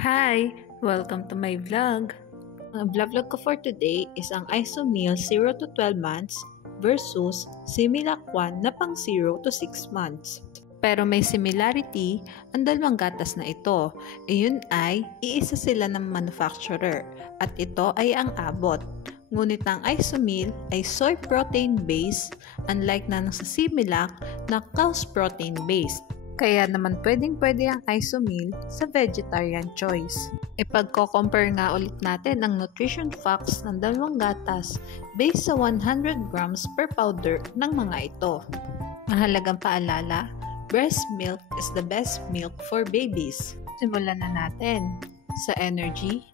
Hi! Welcome to my vlog. Ang vlog ko for today is ang Isomil 0 to 12 months versus Similac 1 na pang 0 to 6 months. Pero may similarity ang dalawang gatas na ito. Iyon ay iisa sila ng manufacturer at ito ay ang Abbott. Ngunit ang Isomil ay soy protein based unlike na sa Similac na cow's protein based. Kaya naman pwedeng-pwede ang Isomil sa vegetarian choice. Ipagko-compare nga ulit natin ang nutrition facts ng dalawang gatas based sa 100 grams per powder ng mga ito. Mahalagang paalala, breast milk is the best milk for babies. Simulan na natin sa energy,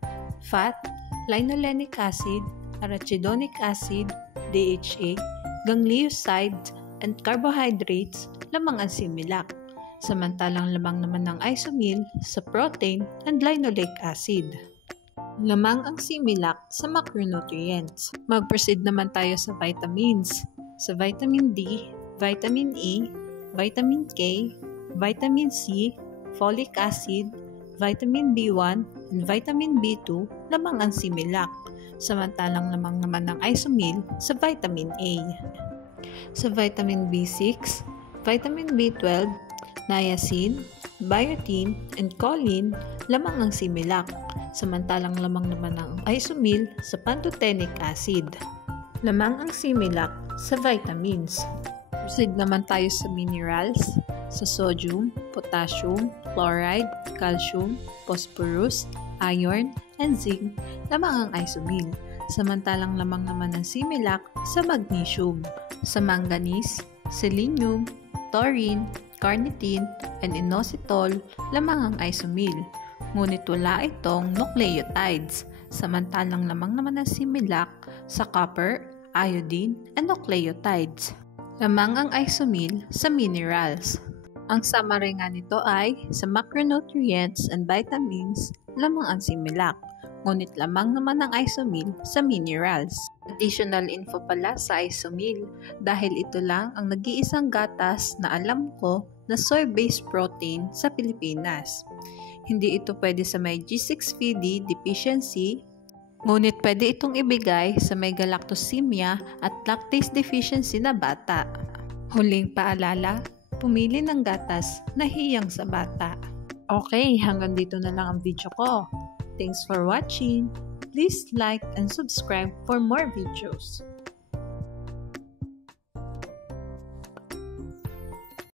fat, linolenic acid, arachidonic acid, DHA, gangliosides, and carbohydrates lamang ang Similac. Samantalang lamang naman ng Isomil sa protein and linoleic acid. Lamang ang Similac sa macronutrients. Mag-proceed naman tayo sa vitamins. Sa vitamin D, vitamin E, vitamin K, vitamin C, folic acid, vitamin B1, and vitamin B2 lamang ang Similac. Samantalang lamang naman ng Isomil sa vitamin A. Sa vitamin B6, vitamin B12, niacin, biotin, and choline lamang ang Similac, samantalang lamang naman ang Isomil sa pantothenic acid. Lamang ang Similac sa vitamins. Proceed naman tayo sa minerals, sa sodium, potassium, chloride, calcium, phosphorus, iron, and zinc lamang ang Isomil, samantalang lamang naman ang Similac sa magnesium, sa manganese, selenium, taurine, carnitine, and inositol lamang ang Isomil. Ngunit wala itong nucleotides, samantalang lamang naman ang Similac sa copper, iodine, and nucleotides. Lamang ang Isomil sa minerals. Ang summary nga nito ay sa macronutrients and vitamins lamang ang Similac, ngunit lamang naman ang Isomil sa minerals. Additional info pala sa Isomil dahil ito lang ang nag-iisang gatas na alam ko na soy-based protein sa Pilipinas. Hindi ito pwede sa may G6PD deficiency, ngunit pwede itong ibigay sa may galactosemia at lactase deficiency na bata. Huling paalala, pumili ng gatas na hiyang sa bata. Okay, hanggang dito na lang ang video ko. Thanks for watching. Please like and subscribe for more videos.